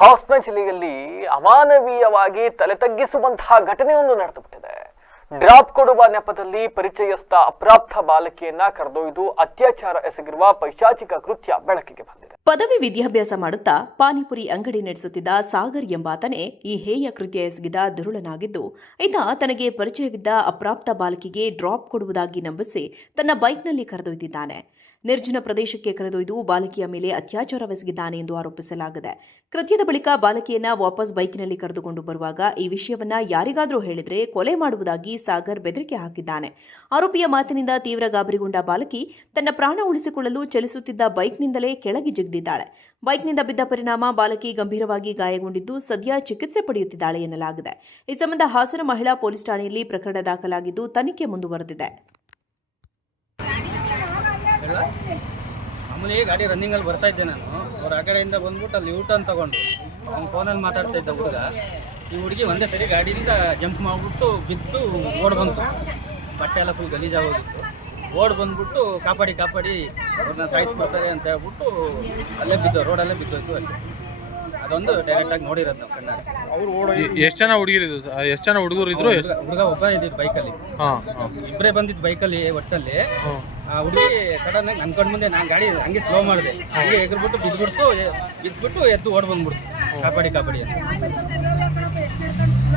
ಹಾಸನ ಜಿಲ್ಲೆಯಲ್ಲಿ ಅಮಾನವೀಯವಾಗಿ ತಲೆ ತಗ್ಗಿಸುವಂತಹ ಘಟನೆಯೊಂದು ನಡೆದುಬಿಟ್ಟಿದೆ. ಡ್ರಾಪ್ ಕೊಡುವ ನೆಪದಲ್ಲಿ ಪರಿಚಯಸ್ಥ ಅಪ್ರಾಪ್ತ ಬಾಲಕಿಯನ್ನ ಕರೆದೊಯ್ದು ಅತ್ಯಾಚಾರ ಎಸಗಿರುವ ಪೈಶಾಚಿಕ ಕೃತ್ಯ ಬೆಳಕಿಗೆ ಬಂದಿದೆ. ಪದವಿ ವಿದ್ಯಾಭ್ಯಾಸ ಮಾಡುತ್ತಾ ಪಾನಿಪುರಿ ಅಂಗಡಿ ನಡೆಸುತ್ತಿದ್ದ ಸಾಗರ್ ಎಂಬಾತನೇ ಈ ಹೇಯ ಕೃತ್ಯ ಎಸಗಿದ ದುರುಳನಾಗಿದ್ದು, ಈತ ತನಗೆ ಪರಿಚಯವಿದ್ದ ಅಪ್ರಾಪ್ತ ಬಾಲಕಿಗೆ ಡ್ರಾಪ್ ಕೊಡುವುದಾಗಿ ನಂಬಿಸಿ ತನ್ನ ಬೈಕ್ನಲ್ಲಿ ಕರೆದೊಯ್ದಿದ್ದಾನೆ. ನಿರ್ಜನ ಪ್ರದೇಶಕ್ಕೆ ಕರೆದೊಯ್ದು ಬಾಲಕಿಯ ಮೇಲೆ ಅತ್ಯಾಚಾರವೆಸಗಿದ್ದಾನೆ ಎಂದು ಆರೋಪಿಸಲಾಗಿದೆ. ಕೃತ್ಯದ ಬಳಿಕ ಬಾಲಕಿಯನ್ನ ವಾಪಸ್ ಬೈಕ್ನಲ್ಲಿ ಕರೆದುಕೊಂಡು ಬರುವಾಗ ಈ ವಿಷಯವನ್ನ ಯಾರಿಗಾದರೂ ಹೇಳಿದ್ರೆ ಕೊಲೆ ಮಾಡುವುದಾಗಿ ಸಾಗರ್ ಬೆದರಿಕೆ ಹಾಕಿದ್ದಾನೆ. ಆರೋಪಿಯ ಮಾತಿನಿಂದ ತೀವ್ರ ಗಾಬರಿಗೊಂಡ ಬಾಲಕಿ ತನ್ನ ಪ್ರಾಣ ಉಳಿಸಿಕೊಳ್ಳಲು ಚಲಿಸುತ್ತಿದ್ದ ಬೈಕ್ನಿಂದಲೇ ಕೆಳಗೆ ಜಿಗಿದಿದ್ದಾಳೆ. ಬೈಕ್ನಿಂದ ಬಿದ್ದ ಪರಿಣಾಮ ಬಾಲಕಿ ಗಂಭೀರವಾಗಿ ಗಾಯಗೊಂಡಿದ್ದು ಸದ್ಯ ಚಿಕಿತ್ಸೆ ಪಡೆಯುತ್ತಿದ್ದಾಳೆ ಎನ್ನಲಾಗಿದೆ. ಈ ಸಂಬಂಧ ಹಾಸನ ಮಹಿಳಾ ಪೊಲೀಸ್ ಠಾಣೆಯಲ್ಲಿ ಪ್ರಕರಣ ದಾಖಲಾಗಿದ್ದು ತನಿಖೆ ಮುಂದುವರೆದಿದೆ. ಮಾಮೂಲಿ ಗಾಡಿ ರನ್ನಿಂಗಲ್ಲಿ ಬರ್ತಾ ಇದ್ದೆ ನಾನು. ಅವ್ರು ಆ ಕಡೆಯಿಂದ ಬಂದ್ಬಿಟ್ಟು ಅಲ್ಲಿ ಯೂಟರ್ನ್ ತಗೊಂಡು ಅವ್ನು ಫೋನಲ್ಲಿ ಮಾತಾಡ್ತಾ ಇದ್ದ ಹುಡುಗ, ಈ ಹುಡುಗಿ ಒಂದೇ ಸರಿ ಗಾಡಿಯಿಂದ ಜಂಪ್ ಮಾಡಿಬಿಟ್ಟು ಬಿದ್ದು ಓಡ್ ಬಂತು. ಬಟ್ಟೆ ಎಲ್ಲ ಫುಲ್ ಗಲೀಜಾಗೋಗಿತ್ತು. ಓಡ್ ಬಂದ್ಬಿಟ್ಟು ಕಾಪಾಡಿ ಅವ್ರನ್ನ ಸಾಯಿಸ್ಬಿಡ್ತಾರೆ ಅಂತ ಹೇಳ್ಬಿಟ್ಟು ಅಲ್ಲೇ ಬಿದ್ದು ರೋಡಲ್ಲೇ ಬಿದ್ದೋಯ್ತು ಅಷ್ಟೇ. ಅದೊಂದು ಡೈರೆಕ್ಟಾಗಿ ನೋಡಿರೋದು ನಾವು ಕಣ್ಣಾರೆ. ಎಷ್ಟು ಜನ ಹುಡುಗಿರಿದ್ರು, ಎಷ್ಟು ಜನ ಹುಡುಗರು ಇದ್ರು? ಹುಡುಗ ಒಬ್ಬ ಇದ್ದಿದ್ದು ಬೈಕಲ್ಲಿ, ಇಬ್ಬರೇ ಬಂದಿದ್ದು ಬೈಕಲ್ಲಿ. ಒಟ್ಟಲ್ಲಿ ಆ ಹುಡುಗಿ ಸಡನ್ ಆಗಿ ನನ್ನ ಕಣ್ಣು ಮುಂದೆ ನಾನು ಗಾಡಿ ಹಂಗೆ ಸ್ಲೋ ಮಾಡಿದೆ. ಹಂಗೆ ಎಗರ್ಬಿಟ್ಟು ಬಿದ್ದುಬಿಟ್ಟು ಎದ್ದು ಓಡ್ ಬಂದ್ಬಿಡ್ತು ಕಾಪಾಡಿ ಅಂತ.